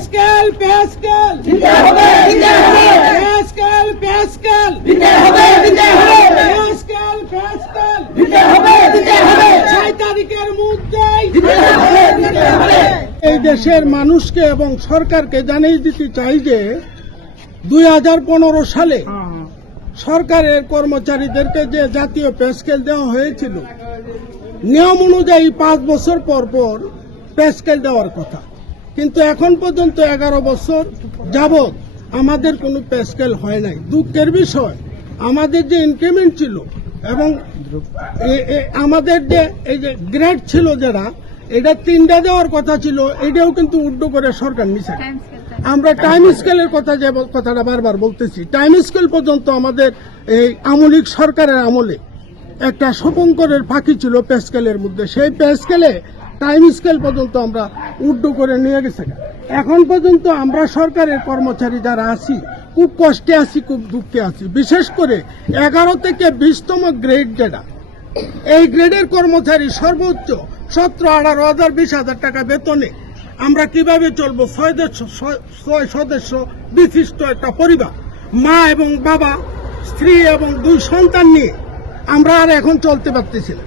Pascal pascal দিতে হবে দিতে হবে পেস্কেল পেস্কেল দিতে হবে দিতে হবে পেস্কেল পেস্কেল দিতে হবে দিতে হবে 6 তারিখের মধ্যেই দিতে হবে দিতে হবে এই দেশের মানুষকে এবং সরকারকে জানিয়ে দিতে চাই যে 2015 সালে সরকারের কর্মচারীদেরকে যে জাতীয় পে স্কেল দেওয়া হয়েছিল নিয়ম অনুযায়ী 5 বছর পর পর পে স্কেল দেওয়ার কথা, কিন্তু এখন পর্যন্ত 11 বছর যাবৎ আমাদের কোনো পে স্কেল হয় নাই। দুঃখের বিষয়, আমাদের যে ইনক্রিমেন্ট ছিল এবং আমাদের যে এই যে গ্রেড ছিল যারা, এটা 3টা দেওয়ার কথা ছিল, এটাও কিন্তু উল্টো করে সরকার নিছে। আমরা টাইম স্কেলের কথা যে কথাটা বারবার বলতেছি, টাইম স্কেল পর্যন্ত আমাদের এই আমলিক সরকারের আমলে একটা শুভঙ্করের ফাঁকি ছিল পে স্কেলের মধ্যে, সেই পে স্কেলে টাইম স্কেল পর্যন্ত আমরা উল্টো করে নিয়ে গেছে। এখন পর্যন্ত আমরা সরকারের কর্মচারী যারা আছি খুব কষ্টে আছি, খুব দুঃখে আছি। বিশেষ করে 11 থেকে 20তম গ্রেড যেটা, এই গ্রেডের কর্মচারী সর্বোচ্চ 17-18,000 20,000 টাকা বেতনে আমরা কিভাবে চলবো? 6 সদস্য বিশিষ্ট একটা পরিবার, মা এবং বাবা, স্ত্রী এবং 2 সন্তান নিয়ে আমরা আর এখন চলতে পারতেছি না।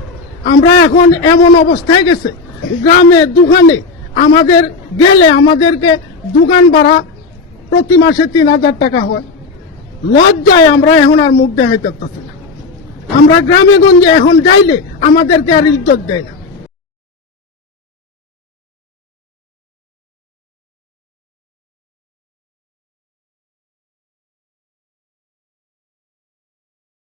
আমরা এখন এমন অবস্থায় গেছে, গ্রামে দোকানে আমাদের গেলে আমাদেরকে দোকান ভাড়া প্রতি মাসে 3,000 টাকা হয়। লজ্জায় আমরা এখন আর মুখ দেখাইতে পারতেছি না। আমরা গ্রামে গঞ্জে এখন যাইলে আমাদেরকে আর ইজ্জত দেয় না।